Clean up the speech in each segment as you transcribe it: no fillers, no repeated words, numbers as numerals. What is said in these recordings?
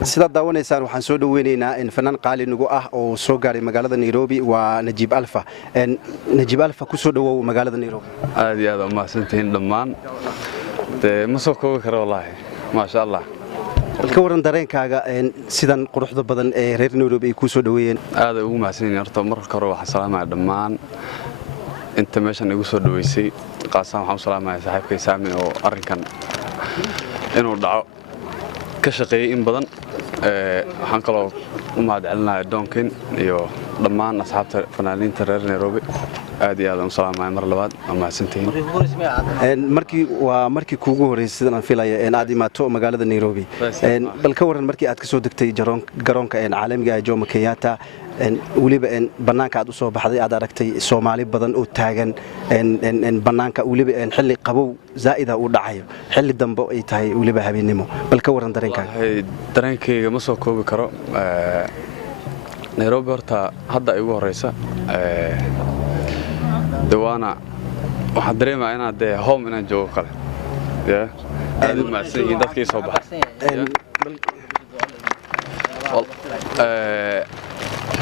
sidaad daawanaysaan waxaan soo dhaweynaynaa in fanaan qaali nagu ah oo soo gaaray magaalada Nairobi waa Najiib Alfa. Najiib Alfa ku soo dhawow magaalada Nairobi. aad iyo aad u mahadsantihiin dhammaan ma soo koobi karo wallahi ma sha Allah. Ka waran dareenkaaga sidan quruxda badan ee reer Nairobi ay ku soo dhaweeyeen. aad ugu mahadsanyihiin horta marka hore waxaan salaamayaa dhammaan inta meeshan igu soo dhaweysay qaasaan waxaan salaamayaa saaxiibkay Saami oo arrinkan inuu dhaco ka shaqeeyay in badan waxaan kaloo u mahadcelinayaa Donkin iyo dhammaan asxaabta fanaaniinta reer Nairobi aad iyo aad u salaamayaa mar labaad oo mahadsantihiin markii kuugu horeysay sidaan aan filayo aad imaato magaalada Nairobi bal ka waran markii aad ka soo degtay garoonka caalamiga ah Jomo Kenyatta waliba banaanka aad u soo baxday aad aragtay Soomaali badan oo taagan banaanka waliba xilli qabow zaa'ida u dhacayo xilli dambe ay tahay waliba habeenimo bal ka waran dareenkayga ma soo koobi karo Nairobi horta hadda igu horeysa dawaana waxaan dareemayaa inaad home inaan joogo kale aad u mahadsanyihiin dadkii soo baxay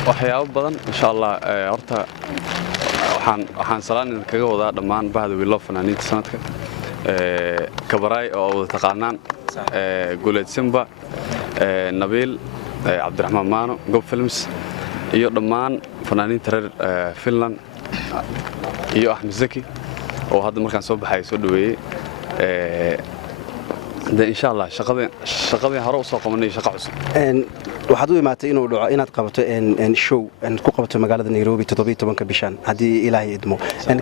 waxyaabo badan insha Allah horta waxaan salaan kaga wadaa dhammaan bahda wiilo fanaaniinta sanadka kabaray oo wada taqaanaan Guleed Simba Nabil Cabdiraxmaan Maano Gob Films iyo dhammaan fanaaniinta reer Finland iyo Ahmed Zaki oo hadda markaan soo baxay soo dhaweeyay insha Allah shaqadii hore u soo qabanay shaqo cusub waxaad u imaatay inuu dhaco inaad qabato show ku qabato magaalada Nairobi 17 bishan hadii Ilaahay idmo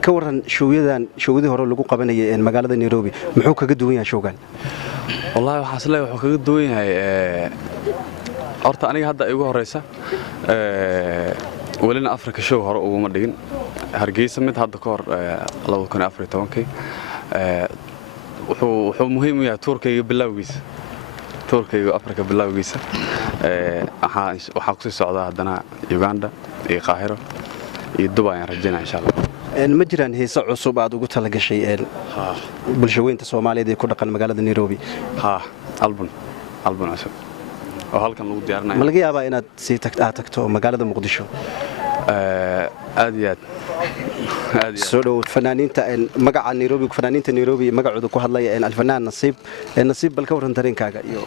ka waran showdii hore lagu qabanayay magaalada Nairobi muxuu kaga duwan yahay showgan wallahi waxa isla wuxuu kaga duwan yahay horta aniga hadda igu horeysa walina Afrika show hore ugu dhigin Hargeysa mid hadda ka hor 2014 wuxuu muhiim u yahay Turkiga bilowgiisa Afrika bilowgiisa waxaa ku sii socda haddana Uganda iyo Qaahiro iyo Dubai aan rajaynaa insha Allah ma jiraan heeso cusub aad ugu tala gashay bulshooyinka Soomaaliyeed ee ku dhaqan magaalada Nairobi album cusub oo halkan lagu diyaarinayo ma laga yaabaa inaad sii tagto magaalada Muqdisho aad iyo aad soo dhaw fanaaniinta magaca Nairobi fanaaniinta Nairobi magacooda ku hadlaya alfanaan nasiib bal ka waran dareenkaaga iyo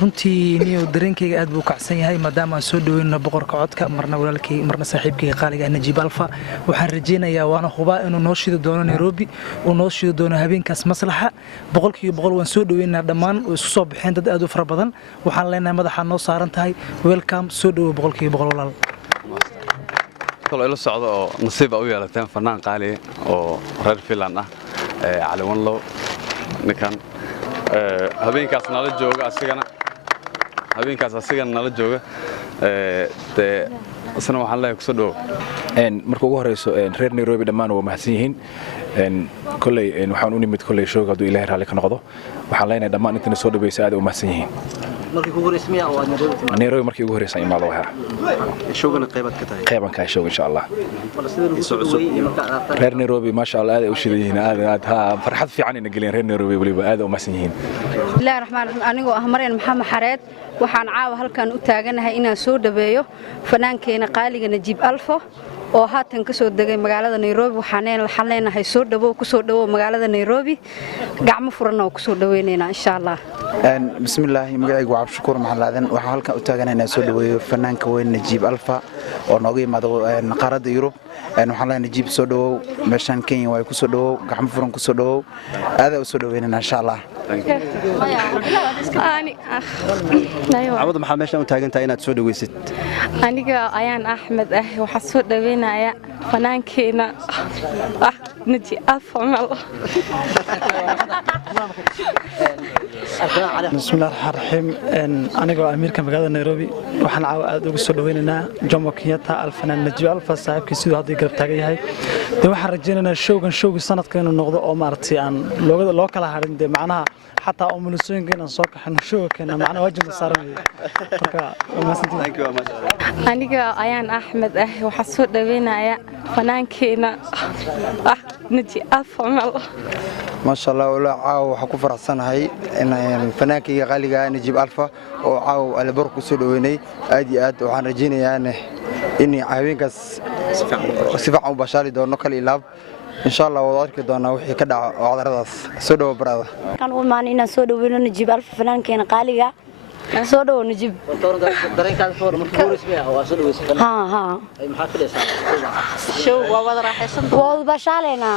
runtii niyo dareenkayga aad buu kacsan yahay maadaama aan soo dhaweeyno boqorka codka marna walaalkay marna saaxiibkay qaaliga Najiib Alfa waxaan rajeynayaa waana hubaa inuu noo shido doono Nairobi oo noo shido doono habeenkaas maslaxa boqolkiiba waan soo dhaweynaa dhammaan oo isku soo baxeen dad aad u fara badan waxaan leenahay madaxa noo saaran tahay welcome soo dhawo boqolkiiba walaal ila socdo oo nasiib u yeelateen fanaan qaali oo reer Finland ah Cali Wanlow ninkan habeenkaas nala jooga nala jooga isna waxaan leeyahay ku soo dhaw marka ugu horeyso reer Nairobi dhammaan waa mahadsan yihiin kulay waxaan u nimid kulay showga haduu Ilaahay raali ka noqdo waxaan leenahay dhammaan inta soo dhaweysay aad u mahadsan yihiin markii ugu horeysay oo Nairobi markii ugu horeysay imaado waxa showgana qayban ka show insha Allah reer Nairobi ma sha Allah aad u shidayihiin aad farxad fiican in galin reer Nairobi waliba aad u mahadsan yihiin Bismillahir Rahmaanir Rahiim anigu Maryan Maxamed Xareed waxaan caawa halkan u taaganahay inaan soo dhaweeyo fanaankeena qaaliga Najiib Alfa oo haatan ka soo degay magaalada Nairobi waxaan leenahay soo dhawow ku soo dhawow magaalada Nairobi gacmo furan oo ku soo dhaweynayna insha Allah bismillaah magacaygu waa Cabshukuur Maxalladan waxaan halkan u taaganahay soo dhaweeyo fanaanka weyn Najiib Alfa oo nooga yimaado qaaradda Yurub waxaan leenahay Najiib soo dhawow meeshan Kenya way ku soo dhawow gacmo furan ku soo dhawow aad u soo dhaweynayna insha Allah عوض maxaa meeshan u taagantahay inaad soo dhaweysid aniga ayaan Ahmed waxa soo dhaweynaya fanaankeenna Najiib Alfa bismillaahir rahmaanir rahiim aniga amiirka magaalada Nairobi waxaan caawa aad ugu soo dhaweynaynaa Jomo Kenyatta alfanaan Najiib Alfa saaxiibkiisa sidoo hadii garab taagan yahay waxaan rajeynaynaa showgii sanadka inuu noqdo oo maartay aan loo kala harin macnaha حتى أمولسين كنا نسوق حنشوف كنا معنا وجه صارمي. أنا أيان أحمد وحسود دوينا يا فنان كنا najiib alfa mal ما شاء الله ولا عاو waxaa ku faraxsanahay in fanaankayga qaaliga Najiib Alfa oo caaw Albar ku soo dhaweynay aad iyo aad waxaan rajeynayaa in caawinkaas si fiican u bashaali doono kala ilaab insha Allah wada arki doonaa wixii ka dhaco cuduradaas soo dhaw barada kan u imaan inaan soo dhaweyno Najiib Alfa fanaankayga qaaliga soo dhaw Najiib dareenkaada foor markii hore isbaa waa soo dhaweysay ha maxaa filaysaa show waa wada raaxaysan waa bashaaleena